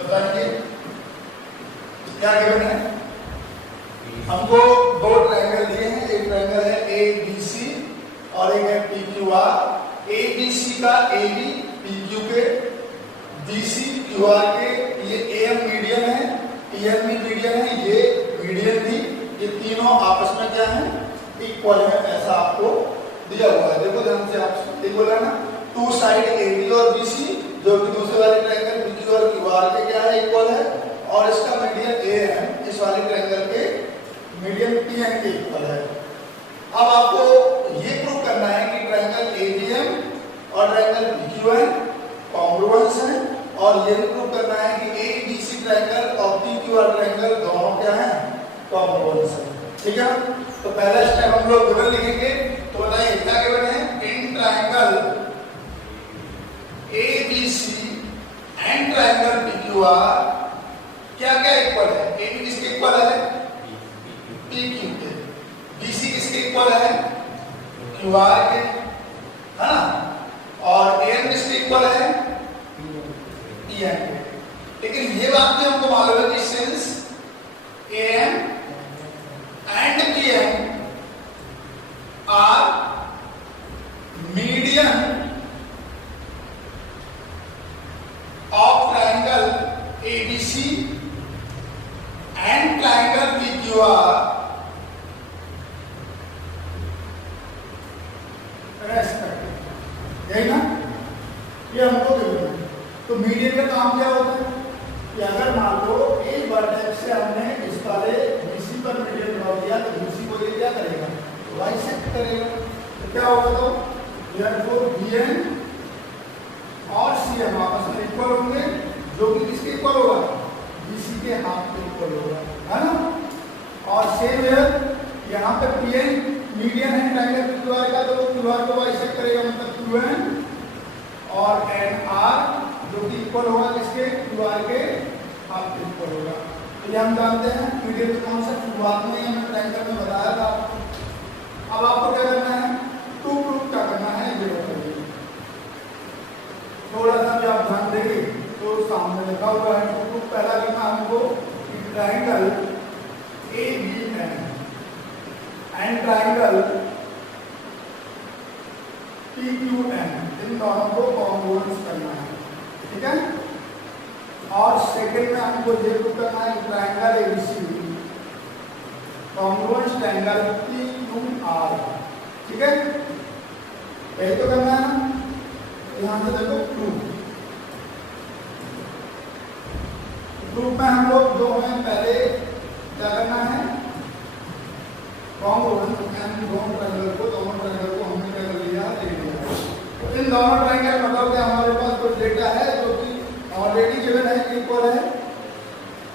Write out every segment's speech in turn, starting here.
बताइए क्या गिवन है? हमको दो ट्रायंगल दिए हैं, एक ट्रायंगल है ए बी सी और एक है P Q R. A B C का ए बी पी क्यू के, बी सी क्यू आर के, ये ए एम मीडियन है, पी एम भी मीडियन है, ये मीडियन भी, ये तीनों आपस में क्या है? इक्वल है, ऐसा आपको दिया हुआ है। देखो ध्यान से, आप ये बोला ना टू साइड ए बी और बी सी, जो कि दूसरे वाले ट्रायंगल पी क्यू और क्यू आर के क्या है? इक्वल है, और इसका मीडियन ए है, इस वाले ट्रायंगल के मीडियन पी एम के इक्वल है। अब आपको ये प्रूव करना है कि ट्रायंगल एबीएम और ट्रायंगल पीक्यूएम कॉन्ग्रुएंस है, और ये भी प्रूव करना है कि एबीसी ट्रायंगल और पीक्यूआर ट्रायंगल दोनों क्या है? कॉन्ग्रुएंस है। ठीक है, तो पहला स्टेप हम लोग गिवन लिखेंगे। तो बताइए क्या गिवन है? In triangle ABC and triangle PQR क्या क्या इक्वल है? एबी किसके इक्वल है? पीक्यू के। बीसी किसके इक्वल है? क्यूआर के, है ना? और एम किसके इक्वल है? पीएम के। लेकिन ये बात भी हमको मालूम है कि since M and PM are median of triangle ABC and triangle PQR, यही ना? ये हमको गिवन है। तो मीडियन का काम क्या होता है कि अगर मान लो एक वर्टेक्स से हमने इस वाले बीसी पर मीडियन ड्रॉ किया, तो बीसी को ये क्या करेगा? बाइसेक्ट करेगा। तो क्या होगा? तो देयरफॉर बीएन और सीएम आपस में इक्वल होंगे, जो कि किसके इक्वल होगा? बीसी के हाफ के इक्वल होगा, है ना? और सेम है यहाँ पे पीएन मीडियन है ट्रायंगल क्यूआर का, तो क्यूआर को बाइसेक्ट करेगा, मतलब क्यूएन और एन आर, जो कि इक्वल होगा किसके? क्यूआर के हाफ के इक्वल होगा। तो ये हम जानते हैं मीडियन का कॉन्सेप्ट, शुरुआत में हमने ट्रायंगल में बताया था। अब आपको क्या करना है? टू प्रूफ क्या करना है ये बताइए। थोड़ा सा भी आप ध्यान देंगे तो सामने लिखा हुआ है टू प्रूफ। पहला करना हमको triangle A B N and triangle PQM, इन दोनों को कॉन्ग्रुएंस करना है। ठीक है, और सेकंड में हमको ये प्रूव करना है triangle ABC congruence triangle PQR। ठीक है, यही तो करना है ना? यहां से देखो प्रूफ। प्रूफ में हम लोग जो हमें पहले क्या करना है? कॉन्ग्रुएंस दोनों ट्रायंगल को हमने क्या कर लिया? ले लिया। तो इन दोनों ट्रायंगल मतलब कि हमारे पास कुछ डेटा है जो कि ऑलरेडी गिवन है, इक्वल है।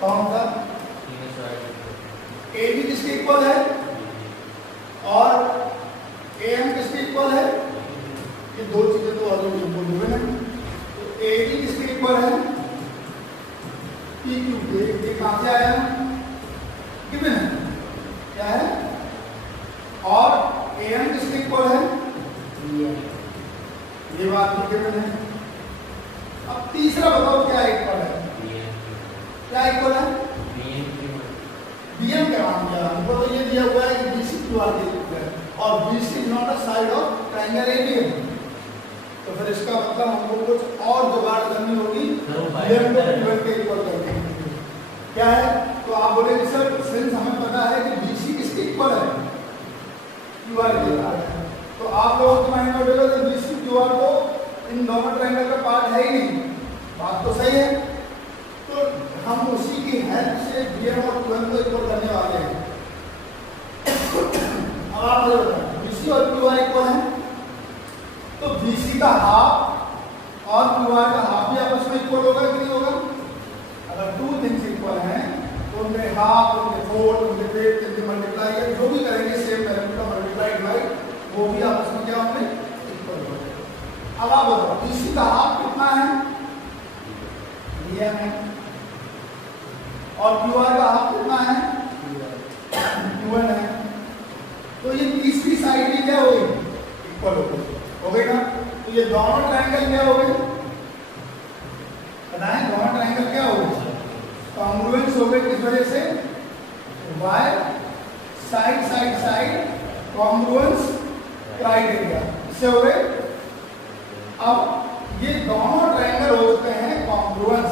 कौन सा? ए बी किसके इक्वल है और ए एम किसके इक्वल है? ये दो चीजें तो ऑलरेडी हमको गिवन है। तो ए बी किसके इक्वल है? पी क्यू के। ये कहां से आया? गिवन है, क्या है? और ए एम किसके इक्वल है? ये बात भी गिवन है। अब तीसरा बताओ क्या इक्वल है? क्या इक्वल है? बीएम का नाम क्या? हमको तो ये दिया हुआ है कि बीसी क्यूआर के इक्वल है, और BC is not a side of triangle ABM. तो फिर इसका मतलब हमको कुछ और जुगाड़ करनी होगी बीएम को क्यूआर के इक्वल करने के लिए। क्या है? तो आप बोलेंगे सर सिंस हमें पता है कि बीसी किसके इक्वल है? क्यूआर के इक्वल है। तो आप लोगों को माइंड में उठेगा कि बीसी क्यूआर को इन दोनों ट्रायंगल का पार्ट है ही नहीं। बात तो सही है। तो हम उसी की हेल्प से बीएम और क्यूएम को इक्वल करने वाले हैं। अब आप बीसी और क्यूआर इक्वल है, तो बीसी का हाफ और क्यूआर का हाफ भी आपस में इक्वल होगा कि नहीं होगा? अगर टू थिंग्स इक्वल हैं तो उनके हाफ, उनके फोर्थ, उनके फिफ्थ, उनके मल्टीप्लाई या जो भी करेंगे सेम पैरामीटर का मल्टीप्लाई डिवाइड, वो भी आपस में क्या होंगे? इक्वल होंगे। अब आप बताओ बीसी का हाफ कितना है? बीएम है। और क्यूआर का हाफ कितना है? क्यूएन है। तो ये तीसरी साइड भी क्या होगी? इक्वल हो गई ना? तो ये दोनों ट्रायंगल क्या हो गए? बताएं, दोनों ट्रायंगल क्या हो गए? हो गए किस वजह से, by side side side congruence criteria, इससे हो गए। अब ये दोनों ट्रायंगल हो चुके हैं कॉन्ग्रुएंस,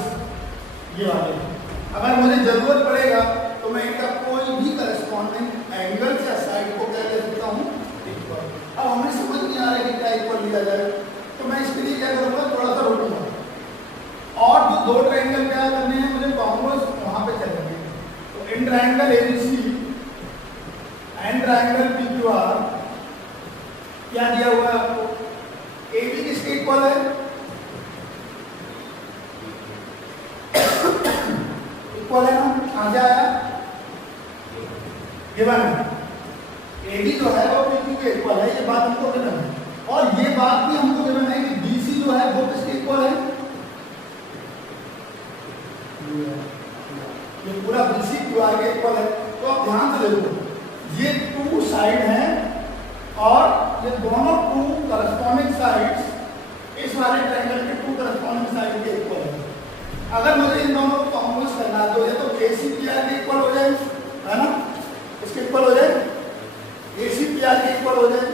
ये वाले। अगर मुझे जरूरत पड़ेगा तो मैं इनका कोई भी करस्पॉन्डिंग एंगल या साइड को क्या ले सकता हूँ, इक्वल। अब हमें समझ नहीं आ रहा है कि क्या इक्वल लिया जाए, तो मैं इसके लिए क्या करूँगा, थोड़ा सा रुकूंगा और जो दो ट्रायंगल क्या करने हैं मुझे, कॉन्ग्रुएंस वहां पे चलेंगे। तो in triangle ABC and triangle PQR क्या दिया हुआ है आपको, AB किसके इक्वल है, इक्वल है ना, कहां से आया, गिवन है। AB जो है वो PQ के इक्वल है, ये बात हमको गिवन है। और ये बात भी हमको गिवन है कि BC जो है वो किसके इक्वल है, ये पूरा BC QR के इक्वल है। तो आप ध्यान से देखो, ये टू साइड हैं और ये दोनों टू करस्पॉन्डिंग साइड्स इस वाले ट्रायंगल के टू करस्पॉन्डिंग साइड के इक्वल है। अगर मुझे इन दोनों को कॉन्ग्रुएंस करना है तो ये तो ACPR के इक्वल हो जाए, है ना, इसके इक्वल हो जाए, ACPR के इक्वल हो जाए,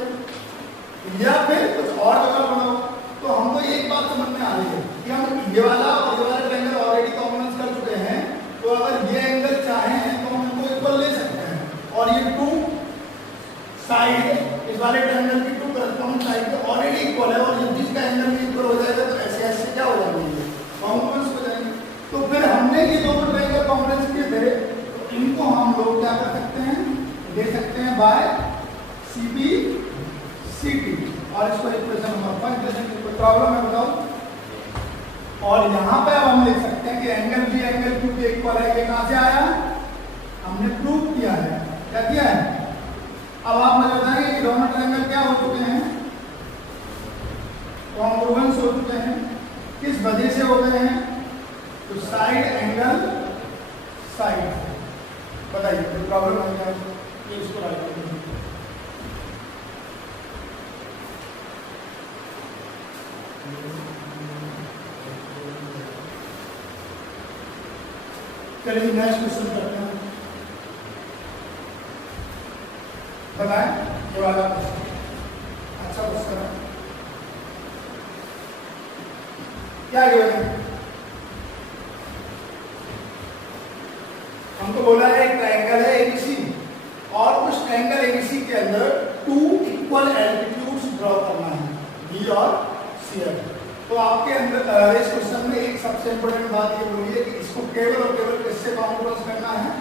या फिर कुछ और जगह बनाओ। तो हमको एक बात समझ में आ रही है कि हम ये वाला और ये वाला ट्रायंगल ऑलरेडी कॉन्ग्रुएंस कर चुके हैं, तो अगर ये एंगल चाहें तो हम इनको इक्वल ले सकते हैं। और ये टू साइड इस वाले ट्रायंगल की टू करस्पॉन्डिंग साइड के ऑलरेडी इक्वल है, और जब इसका एंगल भी इक्वल हो जाएगा तो ऐसे ऐसे क्या हो जाएंगे, कॉन्ग्रुएंस हो जाएंगे। तो फिर हमने ये दोनों ट्रायंगल कॉन्ग्रुएंस किए थे, तो इनको हम लोग क्या कर सकते हैं, ले सकते हैं बाय CB CT, और इसको इक्वेशन नंबर 5 दे देंगे। कोई प्रॉब्लम है बताओ। और यहाँ पे अब हम लिख सकते हैं कि एंगल B एंगल Q के इक्वल है। ये कहाँ से आया, हमने प्रूव किया है, क्या किया है। अब आप मुझे बताएंगे कि दोनों ट्रायंगल क्या हो चुके हैं, कॉन्ग्रुएंस हो चुके हैं। किस वजह से हो गए हैं, तो साइड एंगल साइड। बताइए कोई प्रॉब्लम है क्या, इसको राइट कर दीजिए। चलिए नेक्स्ट क्वेश्चन करते हैं, बताएं ये वाला अच्छा क्वेश्चन है, क्या गिवन है। हमको बोला है एक ट्रायंगल है ABC और उस ट्रायंगल ABC के अंदर टू इक्वल एल्टीट्यूड्स ड्रॉ करना है, B और CF। तो आपके अंदर इस क्वेश्चन में एक सबसे इंपॉर्टेंट बात ये बोली है कि इसको केवल और केवल किससे कॉन्ग्रुएंस करना है,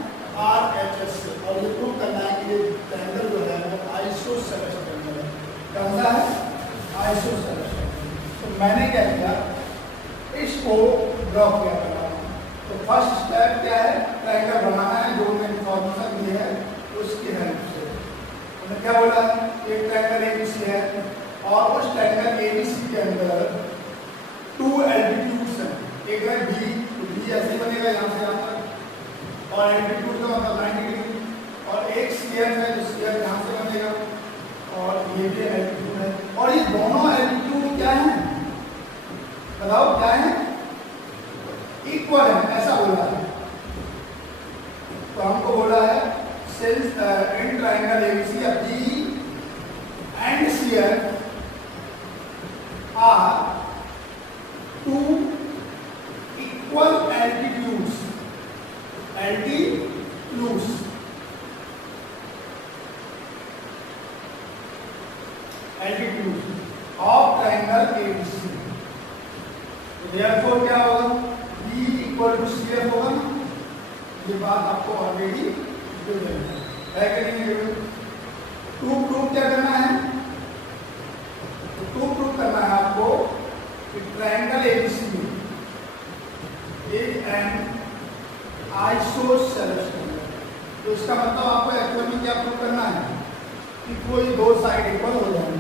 RHS से। और ये प्रूव करना है कि ये ट्रायंगल जो है वो आइसोसेलेस ट्रायंगल है। कौन सा है, आइसोसेलेस। तो मैंने क्या किया, इसको ड्रॉ किया करना। तो फर्स्ट स्टेप क्या है, ट्रायंगल बनाना है, जो मैंने इन्फॉर्मेशन दी है उसकी हेल्प से। मैंने क्या बोला, एक ट्रायंगल ABC है और उस ट्रायंगल ABC के अंदर टू एल्टीट्यूड्स हैं, एक है B, तो B ऐसे बनेगा यहाँ से यहाँ तक, और एल्टीट्यूड का मतलब 90 डिग्री, और एक CF है जो CF यहाँ से बनेगा, और ये भी एल्टीट्यूड है। और ये दोनों एल्टीट्यूड क्या है, बताओ क्या है, इक्वल है, ऐसा बोला है। तो हमको बोला है since in triangle ABC B and CF are two equal altitudes of triangle ABC। therefore क्या होगा, B equal to CF होगा ना, ये बात आपको ऑलरेडी है कि नहीं। टू प्रूफ क्या करना है, टू प्रूफ करना है आपको कि triangle ABC is an isosceles triangle. तो इसका मतलब आपको एक्चुअल में क्या प्रूफ करना है कि कोई दो साइड इक्वल हो जाए,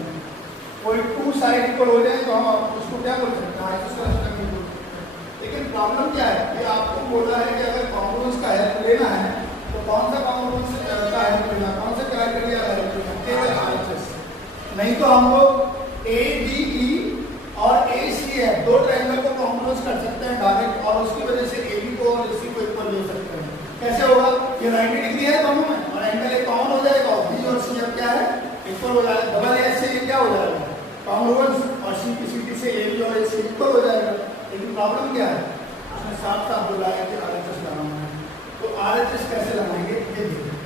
कोई टू साइड इक्वल हो जाए तो हम उसको क्या बोल सकते हैं, आइसोसेलेस ट्रायंगल बोल सकते हैं। लेकिन प्रॉब्लम क्या है कि आपको बोला है कि अगर कॉन्ग्रुएंस का हेल्प लेना है तो कौन सा कॉन्ग्रुएंस का हेल्प लेना, कौन सा क्राइटेरिया का हेल्प लेना, केवल RHS। नहीं तो हम लोग ADE और ACF दो ट्रायंगल को कॉन्ग्रुएंस कर सकते हैं डायरेक्ट, और उसकी वजह से AB को और AC को इक्वल ले सकते हैं। ये 90 डिग्री है दोनों में, और एंगल एक कॉमन हो जाएगा, और बी और सी अब क्या है इक्वल हो जाएगा, डबल एस से ये क्या हो जाएगा कॉन्ग्रुएंस, और सी की सी से ए बी और ए सी इक्वल हो जाएगा। लेकिन प्रॉब्लम क्या है, आपने साफ साफ बोला है कि आरएचएस लगाना है, तो आरएचएस कैसे लगाएंगे ये देखिए।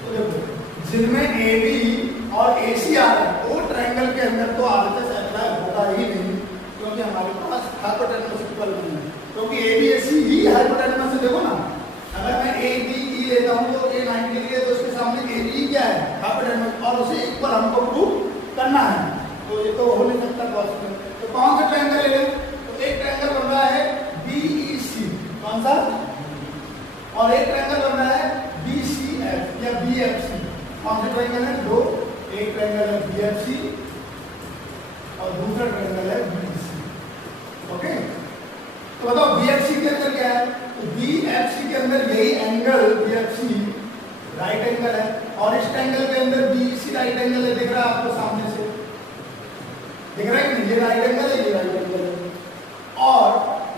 तो देखो जिनमें ए बी और ए सी आ रहा है वो ट्रायंगल के अंदर तो आरएचएस अप्लाई होगा ही नहीं, क्योंकि हमारे पास हाइपोटेन्यूस इक्वल नहीं है, क्योंकि A B A C he hypotenuse है। देखो ना, अगर मैं ए बी ई लेता हूँ तो ए 90 डिग्री है, तो उसके सामने ए बी क्या है हाइपोटेन्यूस, और उसे इक्वल हमको प्रूव करना है, तो ये तो हो नहीं सकता पॉसिबल। तो कौन सा ट्रायंगल ले लें, तो एक ट्रायंगल बन रहा है बी ई सी, कौन सा, और एक ट्रायंगल बन रहा है बी सी एफ या बी एफ सी। कौन सा ट्रायंगल है, दो, एक ट्रायंगल है बी एफ सी और दूसरा ट्रायंगल है बी सी। ओके, तो बताओ बी एफ सी के अंदर क्या है, तो बी एफ सी के अंदर यही angle B F C right angle है, और इस ट्रायंगल के अंदर बी सी राइट एंगल है, दिख रहा है आपको सामने से, दिख रहा है कि ये राइट एंगल है, ये राइट एंगल है, और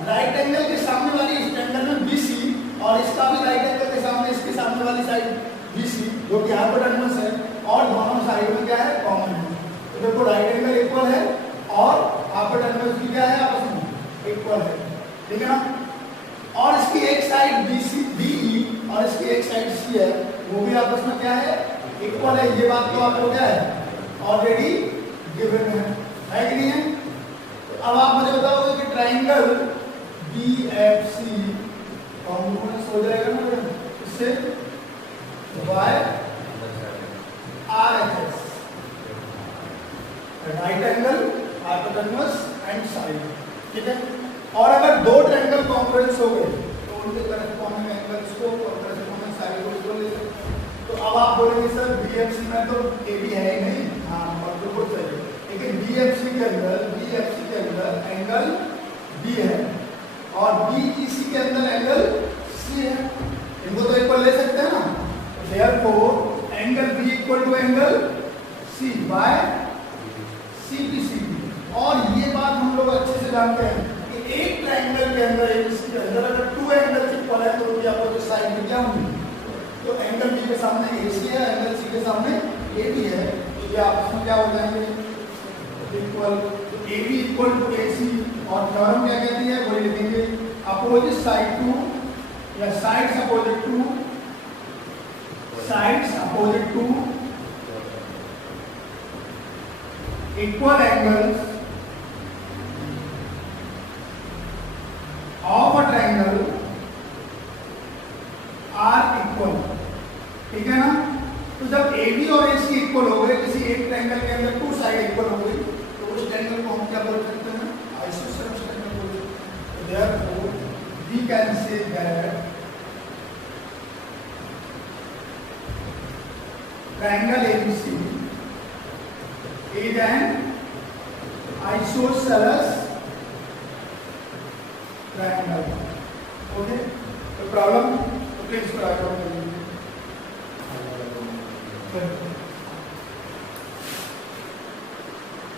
राइट एंगल के सामने वाली इस ट्रायंगल में बी सी, और इसका भी राइट एंगल के सामने इसके सामने वाली साइड बी सी, जो कि हाइपोटेन्यूस है, और दोनों साइड में क्या है कॉमन है। तो देखो राइट एंगल इक्वल है और हाइपोटेन्यूस भी क्या है आपस में इक्वल है, ठीक है ना, और इसकी एक side B C B E और इसकी एक साइड सी है, वो भी आपस में क्या है इक्वल है। ये बात तो आपको क्या है ऑलरेडी गिवन है कि नहीं है। तो अब आप मुझे बताओगे कि triangle B F C congruence हो जाएगा ना इससे, why R H S, right angle hypotenuse and side, ठीक है। और अगर दो ट्रायंगल कॉन्ग्रुएंस हो गए तो उनके करेस्पॉन्डिंग एंगल्स को और करेस्पॉन्डिंग साइड को इक्वल ले सकते हैं। तो अब आप बोलेंगे सर बीएफसी में तो ए बी है ही नहीं, हाँ और बिल्कुल सही, लेकिन बीएफसी के अंदर एंगल बी है और बीईसी के अंदर एंगल सी है, इनको तो इक्वल ले सकते हैं ना। Therefore angle B equal to angle C by C B C. और ये बात हम लोग अच्छे से जानते हैं कि एक ट्रायंगल के अंदर एबीसी के अंदर अगर टू एंगल्स इक्वल है तो उनकी अपोजिट साइड में क्या होंगी, तो एंगल बी के सामने एसी है, एंगल सी के सामने एबी है, तो ये आपस में क्या हो जाएंगे इक्वल। तो एबी इक्वल टू एसी, और थ्योरम क्या कहती है वही लिखेंगे, अपोजिट साइड टू या sides opposite to equal angles of a triangle are equal, ठीक है ना। तो जब AB और AC इक्वल हो गए, किसी एक ट्रायंगल के अंदर टू साइड इक्वल हो गई, तो उस ट्रायंगल को हम क्या बोल सकते हैं, आइसोसेलेस ट्रायंगल बोल सकते हैं। तो therefore we can say that triangle ABC is an isosceles triangle. Okay, the problem, okay, इसको आगे बढ़ते हैं।